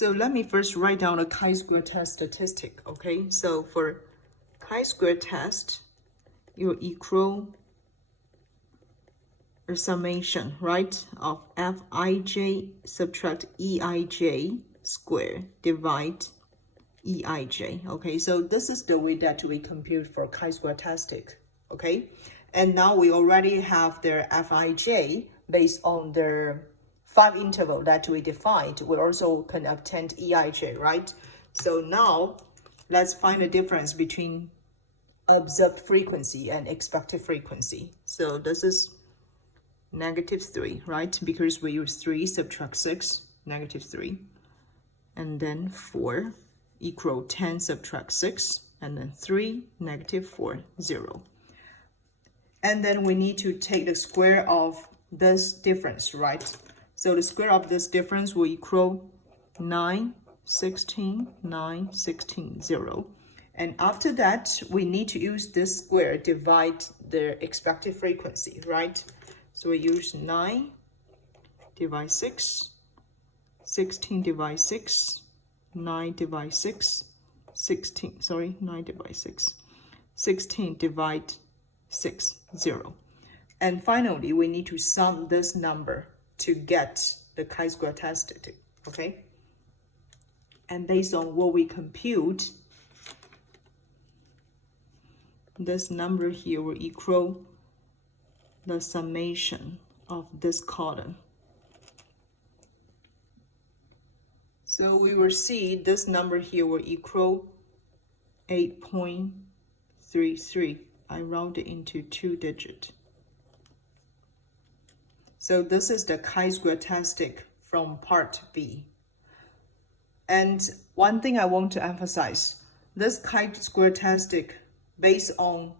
So let me first write down a chi-square test statistic, okay? So for chi-square test, you equal a summation, right, of Fij subtract Eij square divide Eij, okay? So this is the way that we compute for chi-square testing, okay? And now we already have their Fij based on their 5 interval that we defined. We also can obtain Eij, right? So now let's find the difference between observed frequency and expected frequency. So this is -3, right? Because we use 3 subtract 6, -3. And then 4 equal 10 subtract 6. And then 3, -4, 0. And then we need to take the square of this difference, right? So the square of this difference will equal 9, 16, 9, 16, 0. And after that, we need to use this square divide the expected frequency, right? So we use 9 divide 6, 16 divide 6, 9 divide 6, 16, sorry, 9 divide 6, 16 divide 6, 0. And finally, we need to sum this number to get the chi-square test, okay? And based on what we compute, this number here will equal the summation of this column. So we will see this number here will equal 8.33. I round it into 2 digits. So this is the chi-square testing from part B. And one thing I want to emphasize, this chi-square testing based on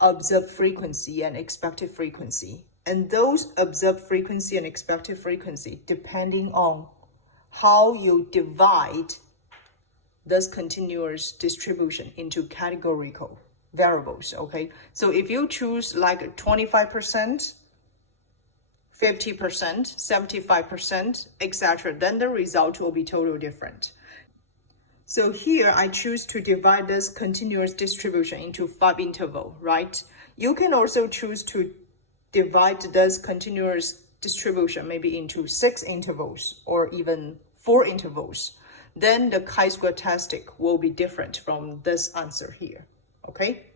observed frequency and expected frequency. And those observed frequency and expected frequency, depending on how you divide this continuous distribution into categorical variables, okay? So if you choose like 25%, 50%, 75%, etc., then the result will be totally different. So here I choose to divide this continuous distribution into 5 intervals, right? You can also choose to divide this continuous distribution maybe into 6 intervals or even 4 intervals. Then the chi-square testing will be different from this answer here, okay?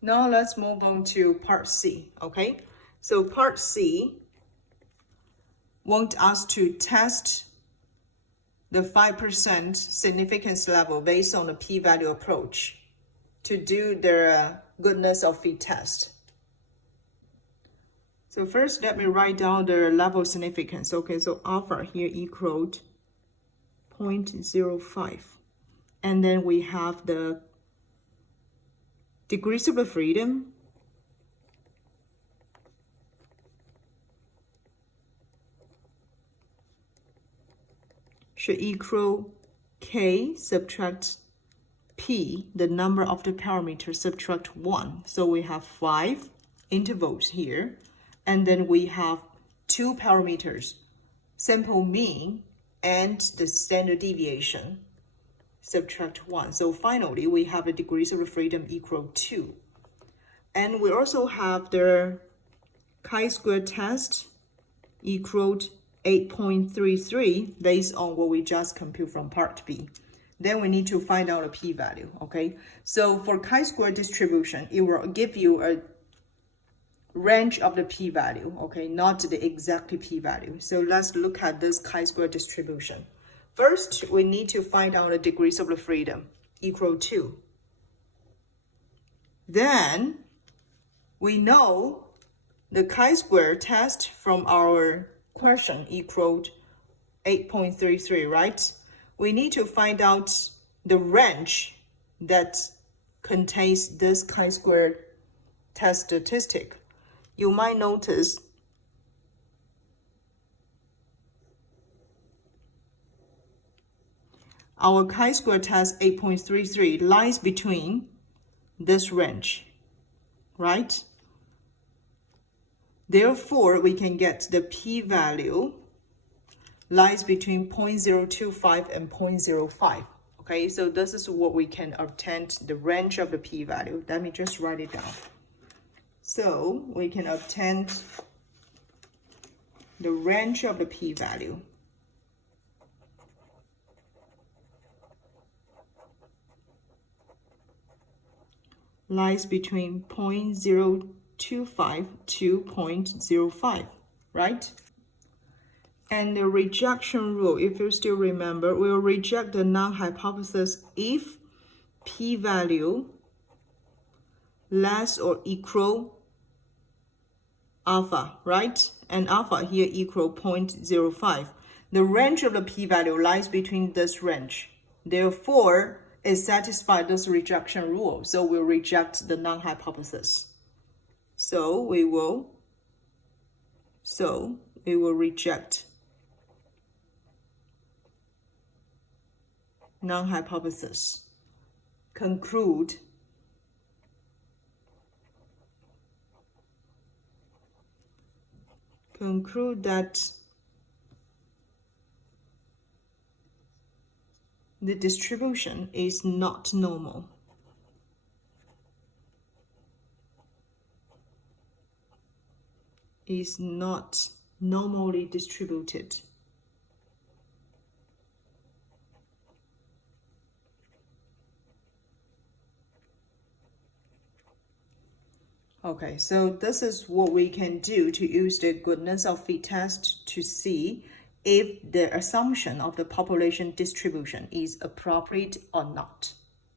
Now let's move on to part C, okay? So part C wants us to test the 5% significance level based on the p-value approach to do the goodness of fit test. So first, let me write down the level significance. Okay, so alpha here equaled 0.05. And then we have the degrees of freedom, should equal k subtract p, the number of the parameters, subtract 1. So we have 5 intervals here. And then we have 2 parameters, sample mean and the standard deviation, subtract 1. So finally, we have the degrees of freedom equal 2. And we also have the chi-square test equaled 8.33 based on what we just compute from part B. Then we need to find out a p-value, okay? So for chi-square distribution, it will give you a range of the p-value, okay, not the exact p-value. So let's look at this chi-square distribution. First, we need to find out the degrees of the freedom equal 2. Then we know the chi-square test from our question equaled 8.33, right? We need to find out the range that contains this chi-square test statistic. You might notice our chi-square test 8.33 lies between this range, right? Therefore, we can get the p-value lies between 0.025 and 0.05. Okay, so this is what we can obtain the range of the p-value. Let me just write it down. So we can obtain the range of the p-value lies between 0.025 to 0.05, right? And the rejection rule, if you still remember, we'll reject the null hypothesis if p-value less or equal alpha, right? And alpha here equal 0.05. The range of the p-value lies between this range. Therefore, it satisfies this rejection rule. So we'll reject the null hypothesis. So we will reject null hypothesis. Conclude that the distribution is not normal. Is not normally distributed. Okay, so this is what we can do to use the goodness of fit test to see if the assumption of the population distribution is appropriate or not.